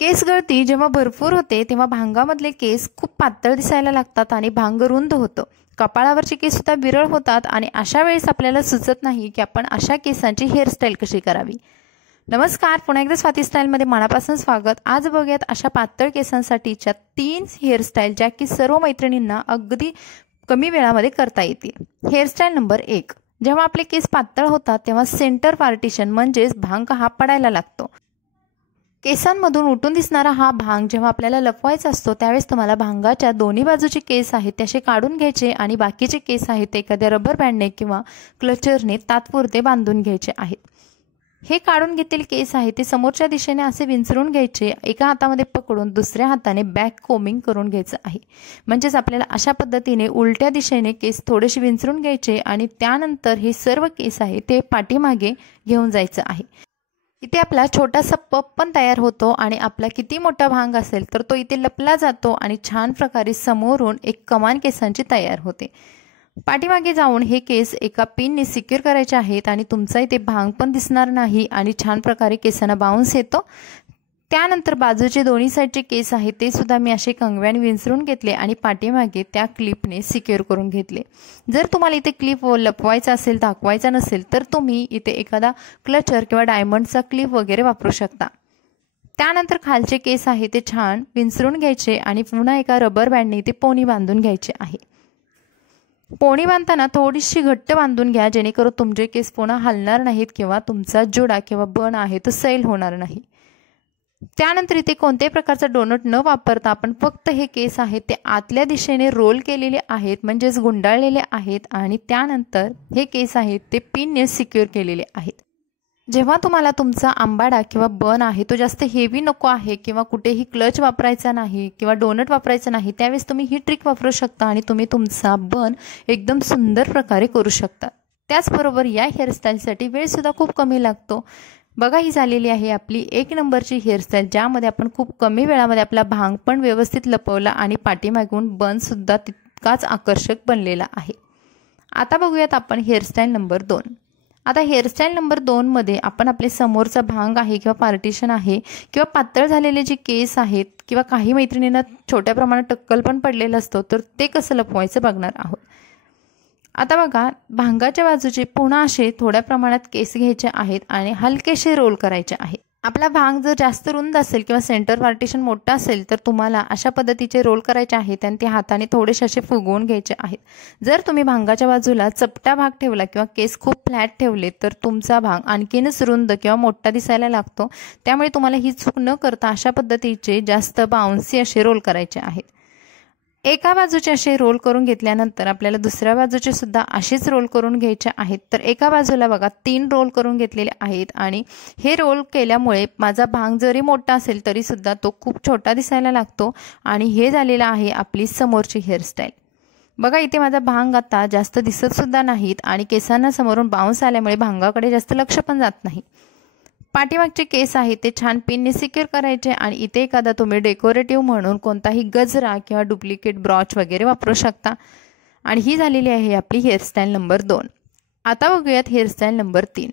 केस गळती जेव्हा भरपूर होते तेव्हा भांगामधले केस खूप पातळ दिसायला लागतात आणि भांग रुंद होतं. कपाळावरचे केस सुद्धा विरळ होतात आणि अशा वेळेस आपल्याला सुचत नाही की आपण अशा केसांची हेअरस्टाईल कशी करावी. नमस्कार, पुन्हा एकदा स्वाती स्टाईलमध्ये मनापासून स्वागत. आज बघूयात अशा पातळ केसांसाठीच्या 3 हेअरस्टाईल ज्या की सर्व मैत्रिणींना अगदी कमी वेळामध्ये करता येतील. Hairstyle number 1. जेव्हा आपले केस पातळ होतात तेव्हा सेंटर पार्टिशन म्हणजेच भांग हा पडायला लागतो. केसांमधून उठून दिसणारा हा भांग जेव्हा आपल्याला लपवायचा असतो त्यावेळेस तुम्हाला भांगाच्या दोन्ही बाजूचे केस आहेत त्याचे काढून घ्यायचे आणि बाकीचे केस आहेत ते एखाद्या रबर बँडने किंवा क्लचरने तात्पुरते बांधून घ्यायचे आहेत. हे काढून घेतलेले केस आहेत ते समोरच्या दिशेने असे विंचरून घ्यायचे, एका हातामध्ये पकडून दुसऱ्या हाताने बॅक कोमिंग करून घ्यायचं आहे. म्हणजेच आपल्याला अशा पद्धतीने उलट्या दिशेने केस थोडेसे विंचरून घ्यायचे आणि त्यानंतर हे सर्व केस आहे ते पाठीमागे घेऊन जायचं आहे. इथे आपला छोटासा पप पण तयार होतो आणि आपला किती मोठा भांग असेल तर तो इथे लपला जातो आणि छान प्रकारे समोरून एक कमान केसांची तयार होते. पाठीमागे जाऊन हे केस एका पिनने सिक्युअर करायचे आहेत आणि तुमचा इथे भांग पण दिसणार नाही आणि छान प्रकारे केसांना बाउन्स येतो. त्यानंतर बाजूचे दोन्ही साईडचे केस आहेत ते सुद्धा मी असे कंगव्याने विंचरून घेतले आणि पाठीमागे त्या क्लिपने सिक्युअर करून घेतले. जर तुम्हाला इथे क्लिप लपवायचा असेल, दाखवायचा नसेल तर तुम्ही इथे एखादा क्लचर किंवा डायमंडचा क्लिप वगैरे वापरू शकता. त्यानंतर खालचे केस आहे ते छान विंचरून घ्यायचे आणि पुन्हा एका रबर बँडने इथे पोनी बांधून घ्यायचे आहे. पोणी बांधताना थोडीशी घट्ट बांधून घ्या जेणेकरून तुमचे केस पुन्हा हलणार नाहीत किंवा तुमचा जुडा किंवा बन आहे तो सैल होणार नाही. त्यानंतर इथे कोणत्याही प्रकारचा डोनट न वापरता आपण फक्त हे केस आहेत ते आतल्या दिशेने रोल केलेले आहेत म्हणजेच गुंडाळलेले आहेत आणि त्यानंतर हे केस आहेत ते पिनने सिक्युअर केलेले आहेत. जेव्हा तुम्हाला तुमचा आंबाडा किंवा बन आहे तो जास्त हेवी नको आहे किंवा कुठेही क्लच वापरायचा नाही किंवा डोनट वापरायचा नाही त्यावेळेस तुम्ही ही ट्रिक वापरू शकता आणि तुम्ही तुमचा बन एकदम सुंदर प्रकारे करू शकता. त्याचबरोबर या हेअरस्टाईलसाठी वेळसुद्धा खूप कमी लागतो. बघा, ही झालेली आहे आपली 1 नंबरची हेअरस्टाईल ज्यामध्ये आपण खूप कमी वेळामध्ये आपला भांग पण व्यवस्थित लपवला आणि पाठीमागून बनसुद्धा तितकाच आकर्षक बनलेला आहे. आता बघूयात आपण हेअरस्टाईल नंबर 2. आता हेअरस्टाईल नंबर 2 मध्ये आपण आपले समोरचा भांग आहे किंवा पार्टिशन आहे किंवा पातळ झालेले जे केस आहेत किंवा काही मैत्रिणींना छोट्या प्रमाणात टक्कल पण पडलेलं असतो तर ते कसं लपवायचं बघणार आहोत. आता बघा, भांगाच्या बाजूचे पुन्हा असे थोड्या प्रमाणात केस घ्यायचे आहेत आणि हलकेसे रोल करायचे आहेत. आपला भांग जर जास्त रुंद असेल किंवा सेंटर पार्टिशन मोठा असेल तर तुम्हाला अशा पद्धतीचे रोल करायचे आहेत आणि ते हाताने थोडेसे असे फुगवून घ्यायचे आहेत. जर तुम्ही भांगाच्या बाजूला चपटा भाग ठेवला किंवा केस खूप फ्लॅट ठेवले तर तुमचा भांग आणखीनच रुंद किंवा मोठा दिसायला लागतो. त्यामुळे तुम्हाला ही चूक न करता अशा पद्धतीचे जास्त बाउन्सी असे रोल करायचे आहेत. एका बाजूचे असे रोल करून घेतल्यानंतर आपल्याला दुसऱ्या बाजूचे सुद्धा असेच रोल करून घ्यायचे आहेत. तर एका बाजूला बघा 3 रोल करून घेतलेले आहेत आणि हे रोल केल्यामुळे माझा भांग जरी मोठा असेल तरी सुद्धा तो खूप छोटा दिसायला लागतो आणि हे झालेलं आहे आपली समोरची हेअरस्टाईल. बघा, इथे माझा भांग आता जास्त दिसत सुद्धा नाहीत आणि केसांना समोरून बाउन्स आल्यामुळे भांगाकडे जास्त लक्ष पण जात नाही. पाठीमागचे केस आहेत ते छान पिनने सिक्युअर करायचे आणि इथे एखादा तुम्ही डेकोरेटिव्ह म्हणून कोणताही गजरा किंवा डुप्लिकेट ब्रॉच वगैरे वापरू शकता. आणि ही झालेली आहे आपली हेअरस्टाईल नंबर 2. आता बघूयात हेअरस्टाईल नंबर 3.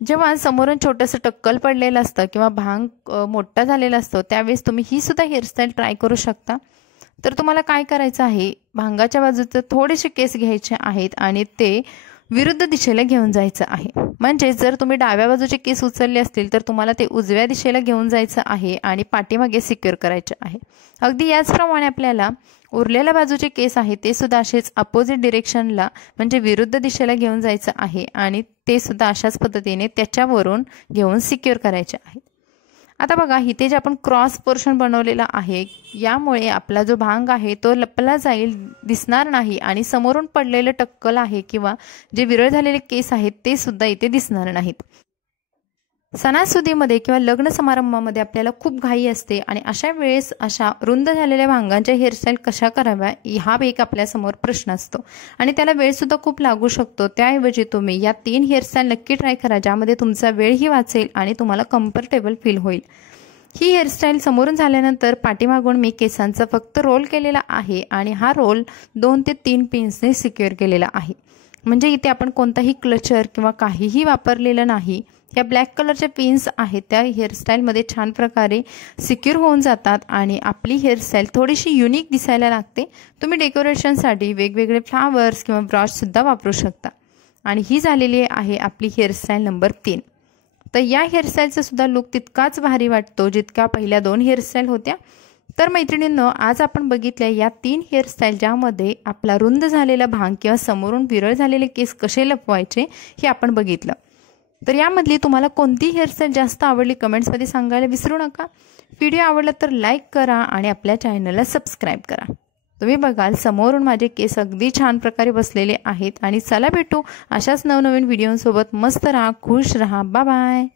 जेव्हा समोरून छोटंसं टक्कल पडलेलं असतं किंवा भांग मोठा झालेला असतो त्यावेळेस तुम्ही ही सुद्धा हेअरस्टाईल ट्राय करू शकता. तर तुम्हाला काय करायचं आहे, भांगाच्या बाजूचे थोडेसे केस घ्यायचे आहेत आणि ते विरुद्ध दिशेला घेऊन जायचं आहे. म्हणजे जर तुम्ही डाव्या बाजूचे केस उचलले असतील तर तुम्हाला ते उजव्या दिशेला घेऊन जायचं आहे आणि पाठीमागे सिक्युअर करायचे आहे. अगदी याचप्रमाणे आपल्याला उरलेल्या बाजूचे केस आहेत ते सुद्धा असेच अपोजिट डिरेक्शनला म्हणजे विरुद्ध दिशेला घेऊन जायचं आहे आणि ते सुद्धा अशाच पद्धतीने त्याच्यावरून घेऊन सिक्युअर करायचे आहेत. आता बघा, इथे जे आपण क्रॉस पोर्शन बनवलेला आहे यामुळे आपला जो भांग आहे तो लपला जाईल, दिसणार नाही आणि समोरून पडलेलं टक्कल आहे किंवा जे विरळ झालेले केस आहेत ते सुद्धा इथे दिसणार नाहीत. सणासुदीमध्ये किंवा लग्न समारंभामध्ये आपल्याला खूप घाई असते आणि अशा वेळेस अशा रुंद झालेल्या भांगांच्या हेअरस्टाईल कशा कराव्या हा एक आपल्यासमोर प्रश्न असतो आणि त्याला वेळसुद्धा खूप लागू शकतो. त्याऐवजी तुम्ही या 3 हेअरस्टाईल नक्की ट्राय करा ज्यामध्ये तुमचा वेळही वाचेल आणि तुम्हाला कम्फर्टेबल फील होईल. ही हेअरस्टाईल समोरून झाल्यानंतर पाठीमागून मी केसांचा फक्त रोल केलेला आहे आणि हा रोल 2 ते 3 पिन्सने सिक्युअर केलेला आहे. म्हणजे इथे आपण कोणताही क्लचर किंवा काहीही वापरलेलं नाही. ह्या ब्लॅक कलरच्या पिन्स आहेत त्या हेअरस्टाईलमध्ये छान प्रकारे सिक्युअर होऊन जातात आणि आपली हेअरस्टाईल थोडीशी युनिक दिसायला लागते। तुम्ही डेकोरेशनसाठी वेगवेगळे फ्लावर्स किंवा ब्रशसुद्धा वापरू शकता। आणि ही झालेली आहे आपली हेअरस्टाईल नंबर 3। तर या हेअरस्टाईलचा सुद्धा लुक तितकाच भारी वाटतो जितका पहिल्या 2 हेअरस्टाईल होत्या। तर मैत्रिणींनो, आज आपण बघितल्या या 3 हेअरस्टाईल ज्यामध्ये आपला रुंद झालेला भांग किंवा समोरून विरळ झालेले केस कसे लपवायचे हे आपण बघितलं। तर यामधली तुम्हाला कोणती हेअरस्टाईल जास्त आवडली कमेंट्समध्ये सांगायला विसरू नका। व्हिडिओ आवडला तर लाईक करा आणि आपल्या चॅनलला सबस्क्राईब करा। तुम्ही बघाल समोरून माझे केस अगदी छान प्रकारे बसलेले आहेत। आणि चला भेटू अशाच नवनवीन व्हिडिओसोबत। मस्त राहा, खुश राहा, बाय बाय।